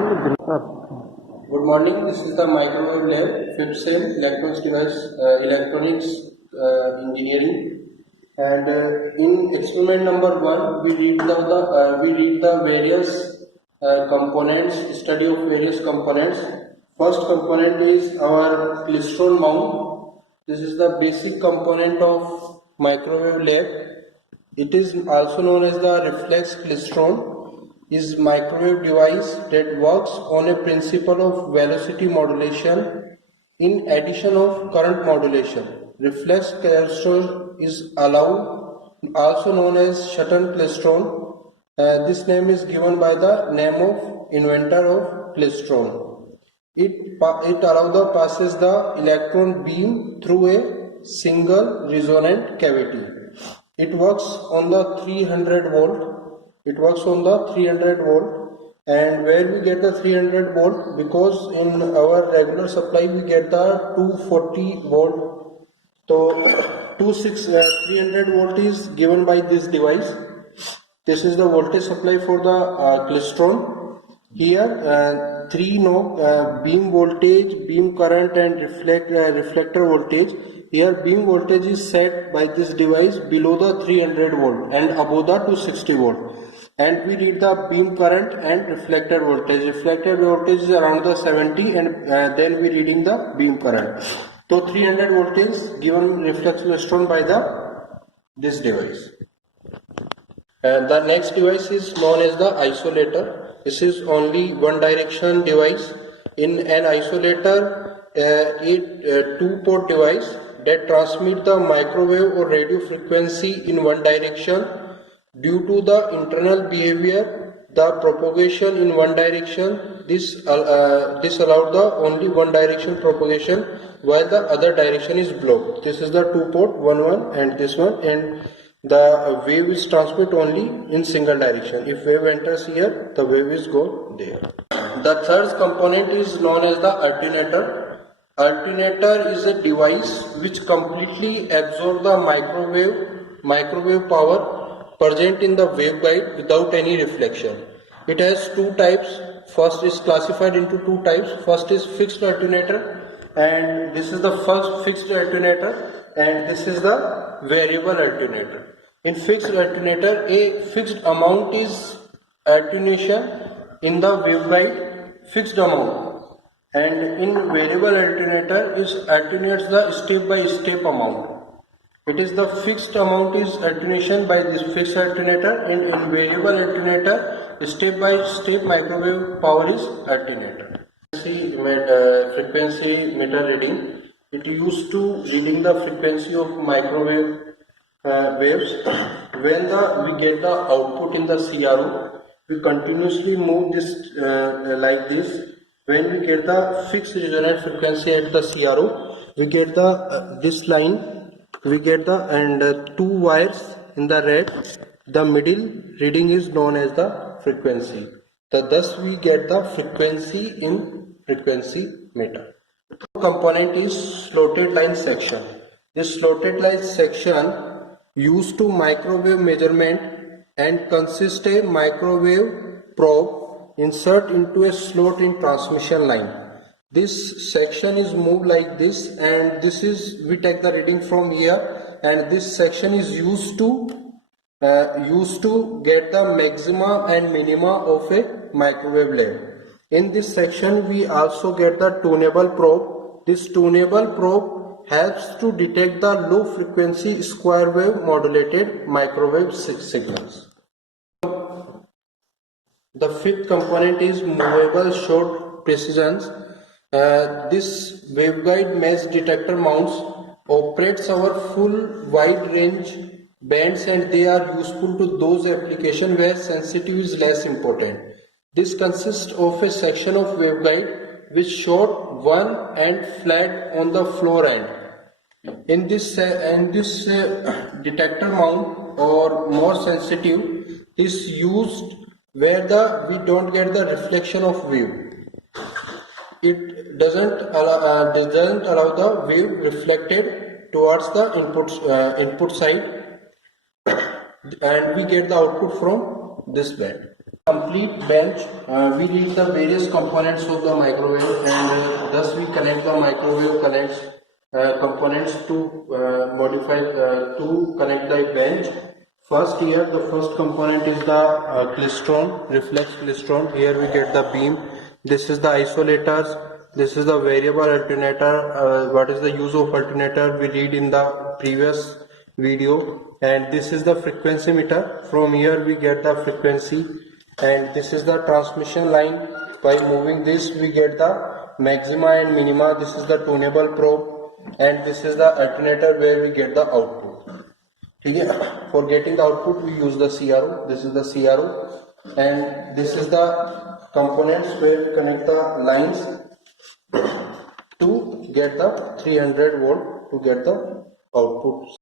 Good morning. This is the microwave lab, fifth sem, electronics engineering. And in experiment number 1, we read the various components, study of various components. First component is our klystron mount. This is the basic component of microwave lab. It is also known as the reflex klystron. Is microwave device that works on a principle of velocity modulation in addition of current modulation. Reflex klystron is allowed, also known as shuttle klystron. This name is given by the name of inventor of klystron. It passes the electron beam through a single resonant cavity. It works on the 300 volt. It works on the 300 volt. And where we get the 300 volt? Because in our regular supply we get the 240 volt. So 300 volt is given by this device. This is the voltage supply for the klystron. Here three beam voltage, beam current and reflector voltage. Here beam voltage is set by this device below the 300 volt and above the 260 volt. And we read the beam current and reflector voltage. Reflector voltage is around the 70 and then we reading the beam current. So 300 voltage given reflex klystron by this device. The next device is known as the isolator. This is only one direction device. In an isolator, a two-port device that transmit the microwave or radio frequency in one direction. Due to the internal behavior, the propagation in one direction, this allowed the only one direction propagation while the other direction is blocked. This is the two-port, one and this one, and the wave is transmit only in single direction. If wave enters here, the wave is go there. The third component is known as the attenuator. Attenuator is a device which completely absorbs the microwave power present in the waveguide without any reflection. It has two types. First is classified into two types. First is fixed attenuator, and this is the first fixed attenuator, and this is the variable attenuator. In fixed attenuator, a fixed amount is attenuation in the waveguide, fixed amount, and in variable attenuator is attenuates the step-by-step amount. It is the fixed amount is attenuation by this fixed attenuator, and in variable attenuator, step-by-step microwave power is attenuator. Frequency meter reading. It used to reading the frequency of microwave waves. When we get the output in the CRO, we continuously move this like this. When we get the fixed resonant frequency at the CRO, we get the this line. We get the two wires in the red. The middle reading is known as the frequency. Thus we get the frequency in frequency meter. Component is slotted line section. This slotted line section used to microwave measurement and consists a microwave probe insert into a slot in transmission line. This section is moved like this, and this is we take the reading from here, and this section is used to get the maxima and minima of a microwave lab. In this section we also get the tunable probe. This tunable probe helps to detect the low frequency square wave modulated microwave signals. The fifth component is movable short precisions. This waveguide mesh detector mounts operates our full wide range bands, and they are useful to those applications where sensitivity is less important. This consists of a section of waveguide which short one end flat on the floor end. In this detector mount or more sensitive is used where we don't get the reflection of wave. It doesn't allow the wave reflected towards the input side, and we get the output from this band. complete bench, we read the various components of the microwave, and thus we connect the microwave components to modify to connect the bench. First, here the first component is the klystron, reflex klystron. Here we get the beam. This is the isolators. This is the variable alternator. What is the use of alternator? We read in the previous video. And this is the frequency meter. From here we get the frequency. And this is the transmission line. By moving this, we get the maxima and minima. This is the tunable probe. And this is the alternator where we get the output. For getting the output, we use the CRO. This is the CRO, and this is the components where we connect the lines to get the 300 volt to get the output.